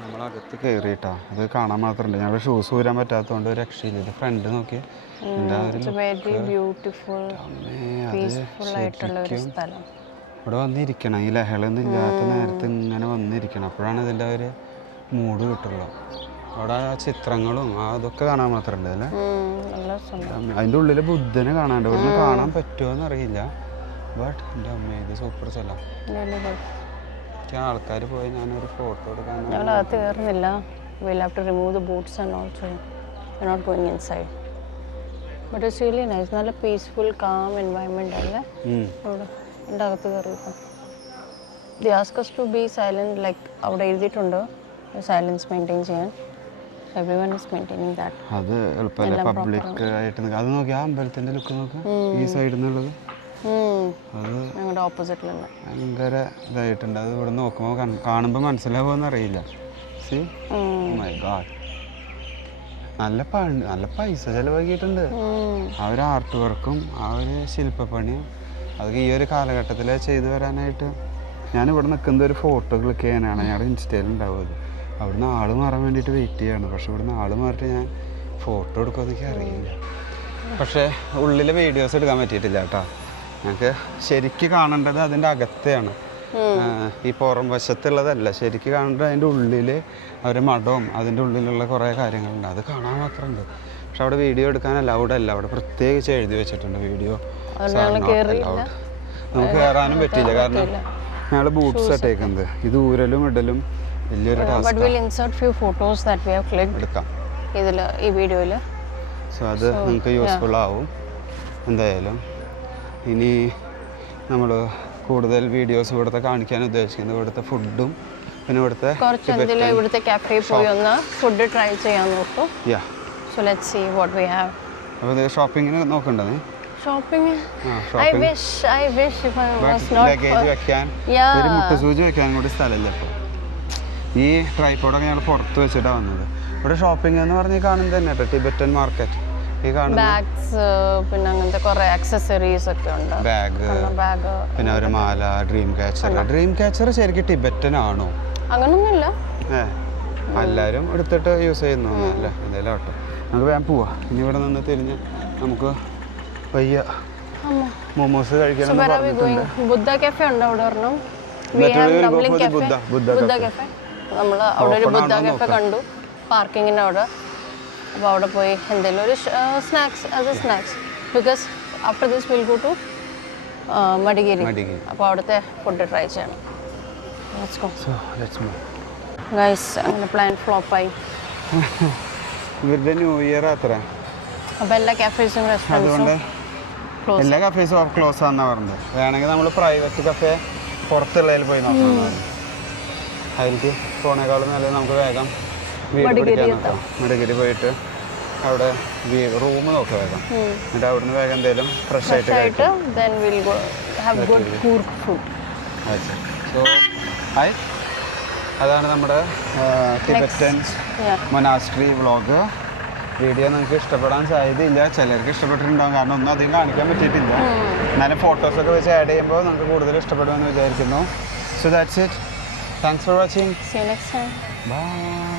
നമ്മളകത്ത് കയറിയിട്ടാ അത് കാണാൻ മാത്രമുണ്ട്. ഞങ്ങൾ ഷൂസ് ഊരാൻ പറ്റാത്തതുകൊണ്ട് ഒരു രക്ഷയില്ല. ഇത് ഫ്രണ്ട് നോക്കി ഇവിടെ വന്നിരിക്കണം. ഈ ലഹളൊന്നും ഇല്ലാത്ത നേരത്ത് ഇങ്ങനെ വന്നിരിക്കണം. അപ്പോഴാണ് ഇതിൻ്റെ ഒരു മൂഡ് കിട്ടുള്ളൂ. അവിടെ ആ ചിത്രങ്ങളും അതൊക്കെ കാണാൻ മാത്രമുണ്ട് അല്ലേ. അതിൻ്റെ ഉള്ളിൽ ബുദ്ധനെ കാണാണ്ട്. ഇവിടുന്ന് കാണാൻ പറ്റുമോ എന്നറിയില്ല. ബട്ട് എൻ്റെ അമ്മ ഇത് സൂപ്പർ സ്ഥലം. ആൾക്കാർ പോയി ഞാനൊരു ഫോട്ടോ എടുക്കാൻ ഞങ്ങളകത്ത് കയറുന്നില്ല. we'll have to remove the boots and also we're not going inside. But it's really nice. നല്ല peaceful, calm environment അല്ലേ അവിടെ. എൻ്റെ അകത്ത് കയറിയപ്പോൾ they ask us to be silent, like അവിടെ എഴുതിയിട്ടുണ്ട് സൈലൻസ് മെയിൻറ്റെയിൻ ചെയ്യാൻ. everyone is maintaining that. അത് എളുപ്പമല്ല പബ്ലിക് ആയിട്ട്. അത് നോക്കി ആ അമ്പലത്തിൻ്റെ ലുക്ക് നോക്കാം ഈ സൈഡിൽ നിന്നുള്ളത്. അത് ഞങ്ങളുടെ ഓപ്പോസിറ്റിലുള്ള ഭയങ്കര ഇതായിട്ടുണ്ട്. അത് ഇവിടെ നോക്കുമ്പോൾ കാണുമ്പോൾ മനസ്സിലാവുമെന്ന് അറിയില്ല. സി മൈ ഗാഡ്, നല്ല പൈസ ചിലവാക്കിയിട്ടുണ്ട്. ആ ഒരു ആർട്ട് വർക്കും ആ ഒരു ശില്പപ്പണിയും അതൊക്കെ ഈ ഒരു കാലഘട്ടത്തിൽ ചെയ്തു വരാനായിട്ട്. ഞാനിവിടെ നിൽക്കുന്നത് ഒരു ഫോട്ടോ ക്ലിക്ക് ചെയ്യാനാണ്. ഞങ്ങളുടെ ഇൻസ്റ്റയിൽ ഉണ്ടാവും അത്. അവിടുന്ന് ആൾ മാറാൻ വേണ്ടിയിട്ട് വെയിറ്റ് ചെയ്യാണ്. പക്ഷെ ഇവിടുന്ന് ആൾ മാറിയിട്ട് ഞാൻ ഫോട്ടോ എടുക്കുമെന്നൊക്കെ അറിയില്ല. പക്ഷേ ഉള്ളിലെ വീഡിയോസ് എടുക്കാൻ പറ്റിയിട്ടില്ല കേട്ടോ. ഞങ്ങൾക്ക് ശരിക്ക് കാണേണ്ടത് അതിൻ്റെ അകത്തെയാണ്, ഈ പുറം വശത്തുള്ളതല്ല. ശരിക്ക് കാണേണ്ടത് അതിൻ്റെ ഉള്ളിൽ അവരെ മഠവും അതിൻ്റെ ഉള്ളിലുള്ള കുറേ കാര്യങ്ങളുണ്ട്. അത് കാണാൻ മാത്രമുണ്ട്. പക്ഷെ അവിടെ വീഡിയോ എടുക്കാൻ അലൗഡ് അല്ല. അവിടെ പ്രത്യേകിച്ച് എഴുതി വെച്ചിട്ടുണ്ട് വീഡിയോ അലൗഡ്. നമുക്ക് കയറാനും പറ്റിയില്ല കാരണം ഞങ്ങൾ ബൂട്ട്സ് ഇട്ടേക്കുന്നത്. ഇത് ഊരലും ഇടലും വലിയൊരു ടാസ്ക്. എടുക്കാം ഈ വീഡിയോയിൽ. സോ അത് നിങ്ങൾക്ക് യൂസ്ഫുൾ ആവും എന്തായാലും. ഇനി നമ്മൾ കൂടുതൽ വീഡിയോസ് ഇവിടുത്തെ കാണിക്കാൻ ഉദ്ദേശിക്കുന്നത് ഇവിടുത്തെ ഫുഡും പിന്നെ ഇവിടുത്തെ കഫേ പോയി ഒന്ന് ഫുഡ് ട്രൈ ചെയ്യാൻ നോക്കും. So let's see what we have. അപ്പോൾ ഷോപ്പിങ്ങിന് നോക്കണ്ടേ? Shopping I wish if I was not luggage വെക്കാൻ ഒരു മുട്ടസൂചി വെക്കാൻ കൂടി സ്ഥലമില്ല. ഇപ്പോൾ ഈ ട്രൈപോഡൊക്കെ ഞങ്ങൾ പുറത്ത് വെച്ചിട്ടാണ് വന്നത്. ഇവിടെ ഷോപ്പിംഗ് എന്ന് പറഞ്ഞ് കാണുന്നത് തന്നെ കേട്ടോ ടിബറ്റൻ മാർക്കറ്റ്. ഈ കാണുന്ന ബാഗ്സ് പിന്നെ അങ്ങനത്തെ കുറേ ആക്സസറീസ് ഒക്കെ ഉണ്ട്. ബാഗ് പിന്നെ ഒരു മാല, ഡ്രീം ക്യാച്ചർ ശരിക്കും ടിബറ്റൻ ആണോ? അങ്ങനൊന്നുമില്ല. എല്ലാവരും എടുത്തിട്ട് യൂസ് ചെയ്യുന്നു അല്ല എന്തായാലും ആട്ടോ. നമുക്ക് വേഗം പോവാം. ഇനി ഇവിടെ നിന്ന് തിരിഞ്ഞ് നമുക്ക് പയ്യ മോമോസ് കഴിക്കണം. ബുദ്ധ കഫേ ഉണ്ട് അവിടെ ഒരെണ്ണം. ബുദ്ധ കഫേ നമ്മൾ അവിടെ ഒരു ബുദ്ധ കഫേ കണ്ടു പാർക്കിങ്ങിൻ്റെ അവിടെ. അപ്പോൾ അവിടെ പോയി എന്തെങ്കിലും ഒരു snacks because after this will go to Madikeri. അപ്പോൾ അവിടുത്തെ ഫുഡ് ട്രൈ ചെയ്യണം. ഗൈസ് അങ്ങനെ പ്ലാൻ ഫ്ലോപ്പായി. ഇവരുടെ ന്യൂ ഇയർ അത്ര. അപ്പോൾ എല്ലാ കഫേസും റെസ്റ്റോറൻറ്റ്സും എല്ലാ കഫേസും ക്ലോസ് ആണെന്നാണ് പറഞ്ഞത്. വേണമെങ്കിൽ നമ്മൾ പ്രൈവറ്റ് കഫേ പുറത്തുള്ളതിൽ പോയി നോക്കണം. അതിലേക്ക് പോണേക്കാളും നല്ലത് നമുക്ക് വേഗം മടികേരി പോയിട്ട് അവിടെ റൂം നോക്കാം വേഗം. എന്നിട്ട് അവിടുന്ന് വേഗം എന്തെങ്കിലും ഫ്രഷ് ആയിട്ട് സോ ഹായ്, അതാണ് നമ്മുടെ ടിബറ്റൻ മൊനാസ്ട്രി വ്ളോഗ്. വീഡിയോ നിങ്ങൾക്ക് ഇഷ്ടപ്പെടാൻ സാധ്യതയില്ല. ചിലർക്ക് ഇഷ്ടപ്പെട്ടിട്ടുണ്ടാകും കാരണം ഒന്നും അധികം കാണിക്കാൻ പറ്റിയിട്ടില്ല. എന്നാലും ഫോട്ടോസൊക്കെ വെച്ച് ആഡ് ചെയ്യുമ്പോൾ നമുക്ക് കൂടുതൽ ഇഷ്ടപ്പെടുമെന്ന് വിചാരിക്കുന്നു. So that's it. Thanks for watching. See you next time. Bye.